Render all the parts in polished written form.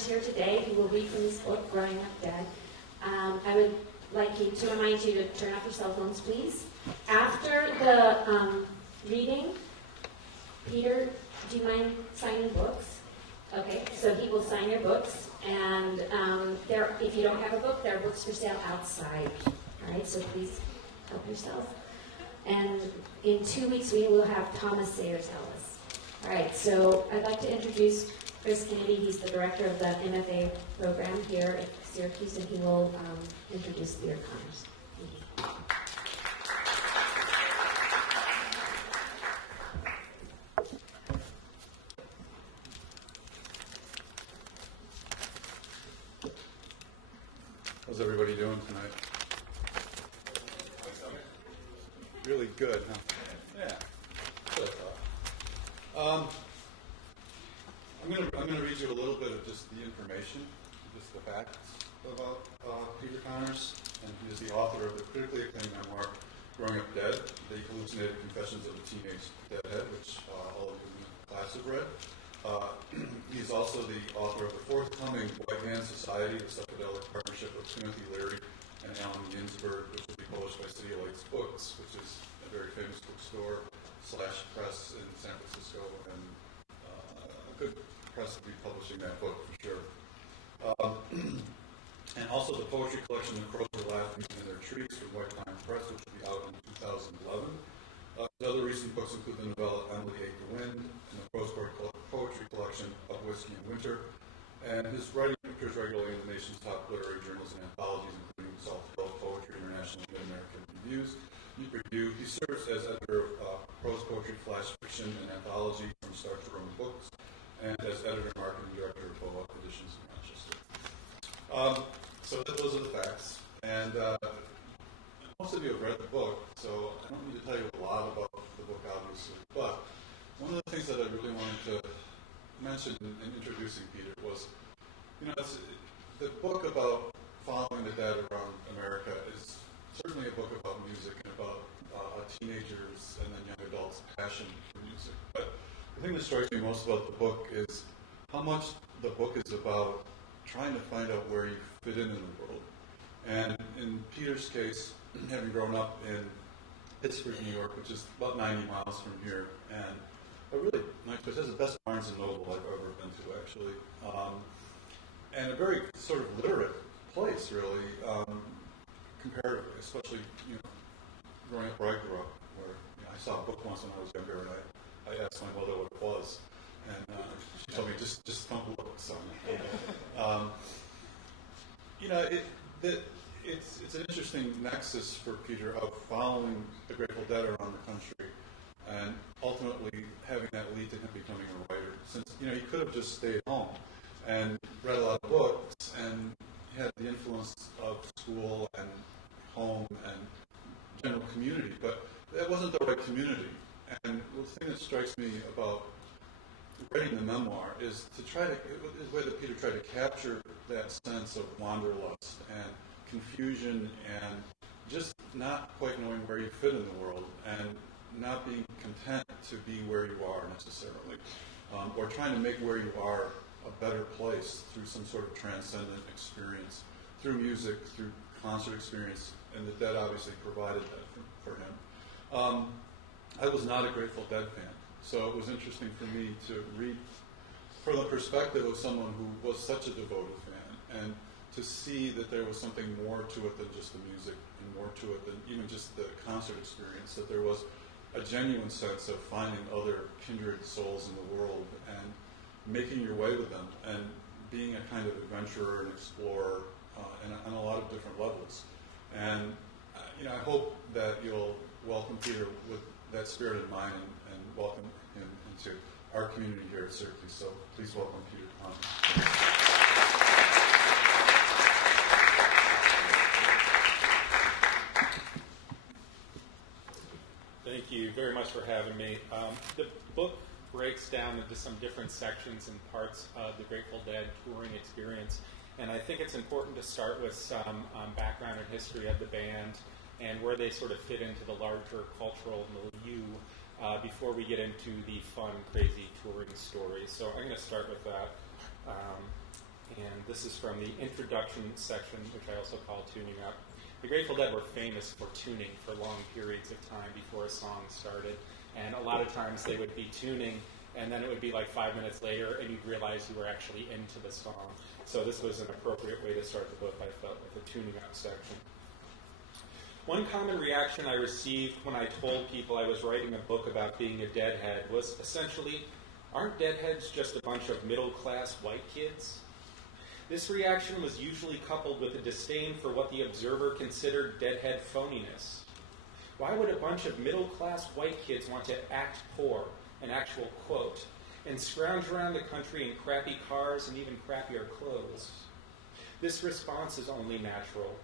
Connors here today, who will read from this book, Growing Up Dead. I would like to remind you to turn off your cell phones, please. After the reading, Peter, do you mind signing books? Okay, so he will sign your books, and if you don't have a book, there are books for sale outside. All right, so please help yourself. And in 2 weeks, we will have Thomas Sayers Ellis. All right, so I'd like to introduce Chris Kennedy. He's the director of the MFA program here at Syracuse, and he will introduce Peter Connors. How's everybody doing tonight? Really good, huh? Yeah. That's what I thought. I'm gonna read you a little bit of just the information, just the facts about Peter Connors, and he is the author of the critically acclaimed memoir "Growing Up Dead: The Hallucinated Confessions of a Teenage Deadhead," which all of you in the class have read. He's also the author of the forthcoming White Man Society, the psychedelic partnership of Timothy Leary and Allen Ginsberg, which will be published by City Lights Books, which is a very famous bookstore / press in San Francisco, and a good press to be publishing that book for sure. And also the poetry collection "The Crows Are Laughing in Their Trees" from White Pine Press, which will be out in 2011. His other recent books include the novella "Emily Ate the Wind" and the prose poetry collection "Of Whiskey and Winter." And his writing appears regularly in the nation's top literary journals and anthologies, including South Hill Poetry International and Mid-American Review. He serves as editor of prose poetry, flash fiction, and anthology from Start to Rome Books, and as editor and marketing director of Boa Editions in Manchester. So those are the facts. And most of you have read the book, so I don't need to tell you a lot about the book, obviously. But one of the things that I really wanted to mention in introducing Peter was, it's the book about following the dead around America is certainly a book about music and about teenagers and then young adults' passion for music. But the thing that strikes me most about the book is how much the book is about trying to find out where you fit in the world. And in Peter's case, having grown up in Pittsburgh, New York, which is about 90 miles from here, and a really nice place. It's the best Barnes and Noble I've ever been to, actually, and a very sort of literate place, really, comparatively, especially growing up where I grew up, where I saw a book once when I was younger, and I asked my mother what it was, and she told me just don't look, son. It's an interesting nexus for Peter of following the Grateful Dead around the country, and ultimately having that lead to him becoming a writer. Since he could have just stayed home and read a lot of books, and he had the influence of school and home and general community, but that wasn't the right community. And the thing that strikes me about writing the memoir is the way that Peter tried to capture that sense of wanderlust and confusion and just not quite knowing where you fit in the world and not being content to be where you are necessarily, or trying to make where you are a better place through some sort of transcendent experience, through music, through concert experience, and the Dead obviously provided that for him. I was not a Grateful Dead fan, so it was interesting for me to read from the perspective of someone who was such a devoted fan, and to see that there was something more to it than just the music, and more to it than even just the concert experience, that there was a genuine sense of finding other kindred souls in the world and making your way with them and being a kind of adventurer and explorer on a lot of different levels. And I hope that you'll welcome Peter with that spirit in mind and welcome him into our community here at Syracuse. So please welcome Peter Connors. Thank you very much for having me. The book breaks down into some different sections and parts of the Grateful Dead touring experience, and I think it's important to start with some background and history of the band and where they sort of fit into the larger cultural milieu before we get into the fun, crazy touring story. So I'm going to start with that. This is from the introduction section, which I also call tuning up. The Grateful Dead were famous for tuning for long periods of time before a song started. And a lot of times they would be tuning, and then it would be like 5 minutes later, and you'd realize you were actually into the song. So this was an appropriate way to start the book, I felt, with a tuning up section. One common reaction I received when I told people I was writing a book about being a Deadhead was essentially, aren't Deadheads just a bunch of middle-class white kids? This reaction was usually coupled with a disdain for what the observer considered Deadhead phoniness. Why would a bunch of middle-class white kids want to act poor, an actual quote, and scrounge around the country in crappy cars and even crappier clothes? This response is only natural.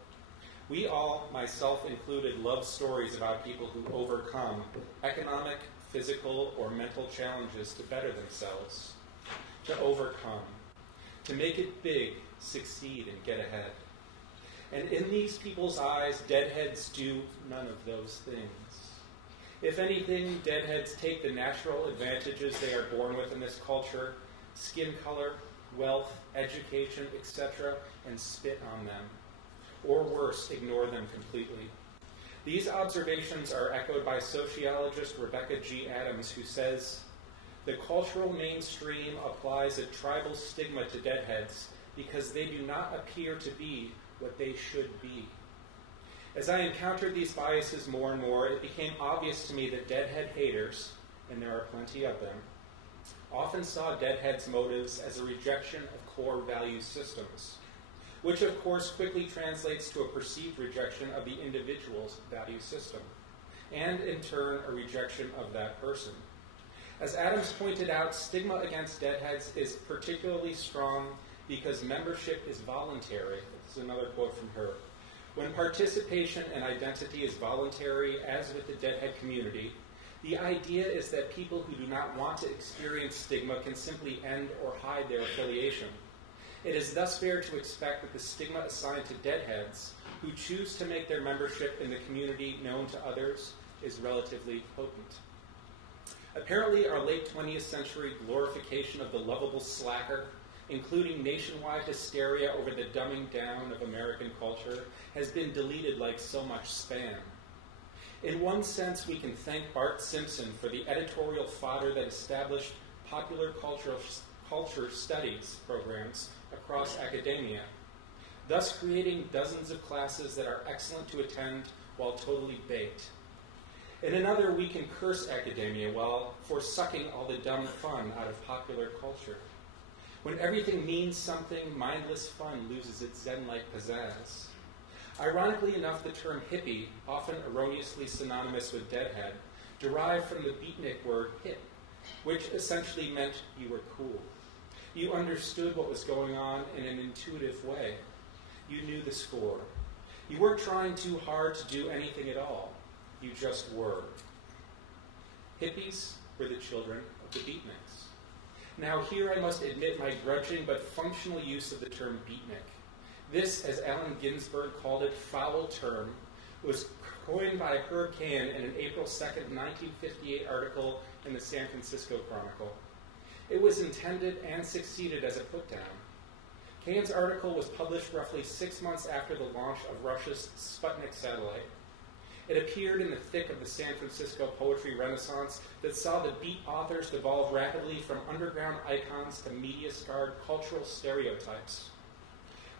We all, myself included, love stories about people who overcome economic, physical, or mental challenges to better themselves, to overcome, to make it big, succeed, and get ahead. And in these people's eyes, Deadheads do none of those things. If anything, Deadheads take the natural advantages they are born with in this culture, skin color, wealth, education, etc., and spit on them. Or worse, ignore them completely. These observations are echoed by sociologist Rebecca G. Adams, who says, "The cultural mainstream applies a tribal stigma to Deadheads because they do not appear to be what they should be." As I encountered these biases more and more, it became obvious to me that Deadhead haters, and there are plenty of them, often saw Deadheads' motives as a rejection of core value systems, which of course quickly translates to a perceived rejection of the individual's value system, and in turn a rejection of that person. As Adams pointed out, stigma against Deadheads is particularly strong because membership is voluntary. This is another quote from her. When participation and identity is voluntary, as with the Deadhead community, the idea is that people who do not want to experience stigma can simply end or hide their affiliation. It is thus fair to expect that the stigma assigned to Deadheads who choose to make their membership in the community known to others is relatively potent. Apparently, our late 20th century glorification of the lovable slacker, including nationwide hysteria over the dumbing down of American culture, has been deleted like so much spam. In one sense, we can thank Bart Simpson for the editorial fodder that established popular culture studies programs across academia, thus creating dozens of classes that are excellent to attend while totally baked. In another, we can curse academia for sucking all the dumb fun out of popular culture. When everything means something, mindless fun loses its Zen-like pizzazz. Ironically enough, the term hippie, often erroneously synonymous with Deadhead, derived from the beatnik word hip, which essentially meant you were cool. You understood what was going on in an intuitive way. You knew the score. You weren't trying too hard to do anything at all. You just were. Hippies were the children of the beatniks. Now here I must admit my grudging but functional use of the term beatnik. This, as Allen Ginsberg called it, foul term, was coined by Herb Caen in an April 2nd, 1958 article in the San Francisco Chronicle. It was intended and succeeded as a put-down. Caen's article was published roughly 6 months after the launch of Russia's Sputnik satellite. It appeared in the thick of the San Francisco poetry renaissance that saw the beat authors devolve rapidly from underground icons to media-scarred cultural stereotypes.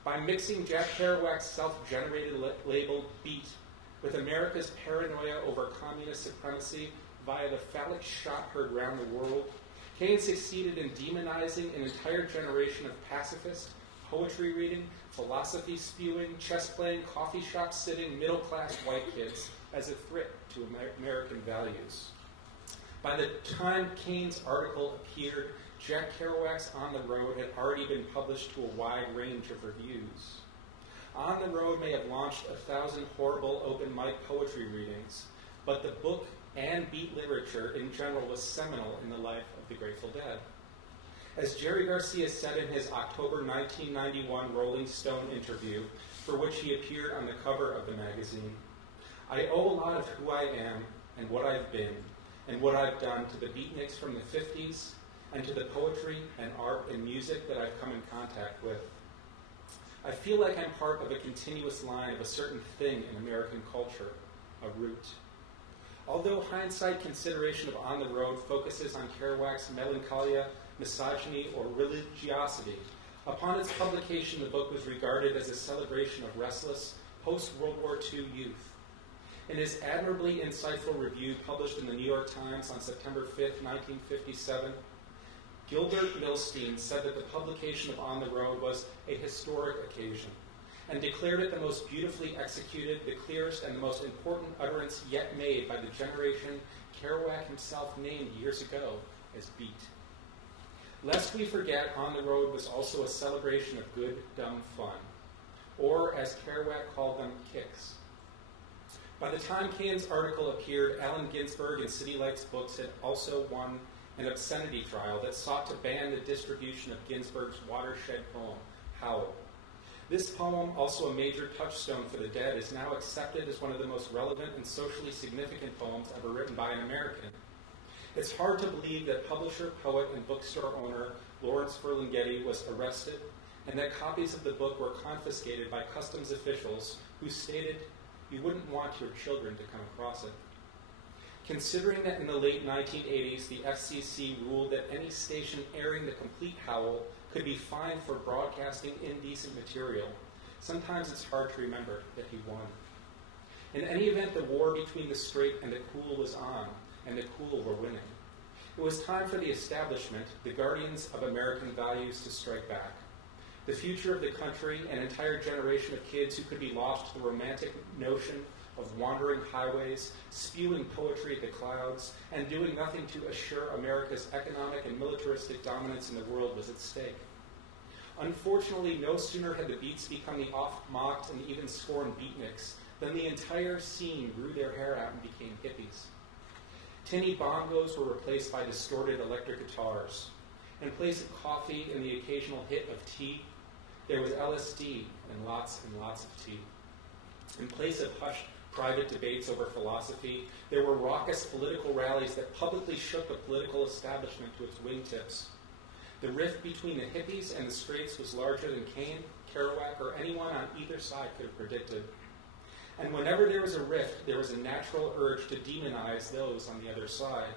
By mixing Jack Kerouac's self-generated label beat with America's paranoia over communist supremacy via the phallic shot heard round the world, Caen succeeded in demonizing an entire generation of pacifist, poetry reading, philosophy spewing, chess playing, coffee shop sitting, middle-class white kids as a threat to American values. By the time Caen's article appeared, Jack Kerouac's On the Road had already been published to a wide range of reviews. On the Road may have launched 1,000 horrible open mic poetry readings, but the book and beat literature in general was seminal in the life of the Grateful Dead. As Jerry Garcia said in his October 1991 Rolling Stone interview, for which he appeared on the cover of the magazine, "I owe a lot of who I am and what I've been and what I've done to the beatniks from the 50s and to the poetry and art and music that I've come in contact with. I feel like I'm part of a continuous line of a certain thing in American culture, a root. Although hindsight consideration of On the Road focuses on Kerouac's melancholia, misogyny, or religiosity, upon its publication the book was regarded as a celebration of restless, post-World War II youth. In his admirably insightful review published in the New York Times on September 5, 1957, Gilbert Milstein said that the publication of On the Road was a historic occasion and declared it the most beautifully executed, the clearest, and the most important utterance yet made by the generation Kerouac himself named years ago as beat. Lest we forget, On the Road was also a celebration of good, dumb fun, or as Kerouac called them, kicks. By the time Kane's article appeared, Allen Ginsberg and City Lights Books had also won an obscenity trial that sought to ban the distribution of Ginsberg's watershed poem, Howl. This poem, also a major touchstone for the Dead, is now accepted as one of the most relevant and socially significant poems ever written by an American. It's hard to believe that publisher, poet, and bookstore owner Lawrence Ferlinghetti was arrested and that copies of the book were confiscated by customs officials who stated, "You wouldn't want your children to come across it." Considering that in the late 1980s, the FCC ruled that any station airing the complete Howl could be fined for broadcasting indecent material, sometimes it's hard to remember that he won. In any event, the war between the straight and the cool was on, and the cool were winning. It was time for the establishment, the guardians of American values, to strike back. The future of the country, an entire generation of kids who could be lost to the romantic notion of wandering highways, spewing poetry at the clouds, and doing nothing to assure America's economic and militaristic dominance in the world was at stake. Unfortunately, no sooner had the Beats become the oft-mocked and even scorned beatniks than the entire scene grew their hair out and became hippies. Tinny bongos were replaced by distorted electric guitars. In place of coffee and the occasional hit of tea, there was LSD and lots of tea. In place of hushed private debates over philosophy, there were raucous political rallies that publicly shook the political establishment to its wingtips. The rift between the hippies and the straights was larger than Kane, Kerouac, or anyone on either side could have predicted. And whenever there was a rift, there was a natural urge to demonize those on the other side.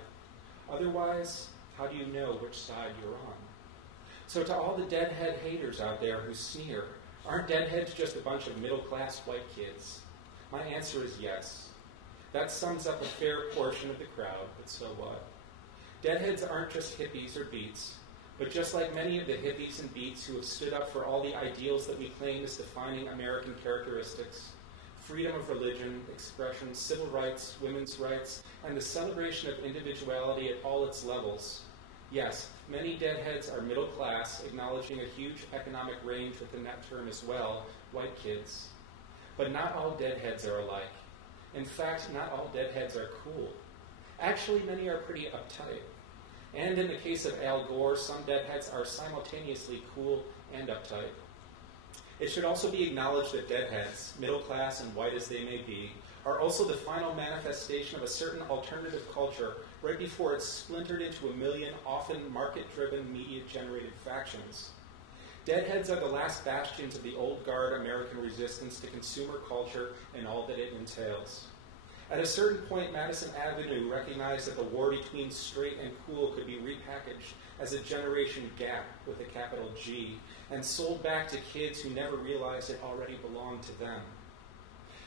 Otherwise, how do you know which side you're on? So to all the Deadhead haters out there who sneer, aren't Deadheads just a bunch of middle-class white kids? My answer is yes. That sums up a fair portion of the crowd, but so what? Deadheads aren't just hippies or beats, but just like many of the hippies and beats who have stood up for all the ideals that we claim as defining American characteristics, freedom of religion, expression, civil rights, women's rights, and the celebration of individuality at all its levels. Yes, many Deadheads are middle class, acknowledging a huge economic range within that term as well, white kids. But not all Deadheads are alike. In fact, not all Deadheads are cool. Actually, many are pretty uptight. And in the case of Al Gore, some Deadheads are simultaneously cool and uptight. It should also be acknowledged that Deadheads, middle class and white as they may be, are also the final manifestation of a certain alternative culture right before it splintered into a million, often market-driven, media-generated factions. Deadheads are the last bastions of the old guard American resistance to consumer culture and all that it entails. At a certain point, Madison Avenue recognized that the war between straight and cool could be repackaged as a generation gap with a capital G and sold back to kids who never realized it already belonged to them.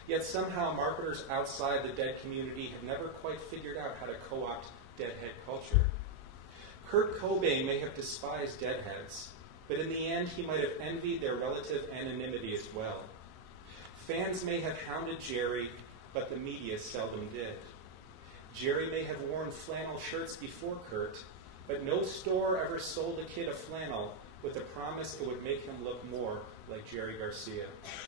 Yet somehow marketers outside the Dead community have never quite figured out how to co-opt Deadhead culture. Kurt Cobain may have despised Deadheads, but in the end he might have envied their relative anonymity as well. Fans may have hounded Jerry, but the media seldom did. Jerry may have worn flannel shirts before Kurt, but no store ever sold a kid a flannel with the promise it would make him look more like Jerry Garcia.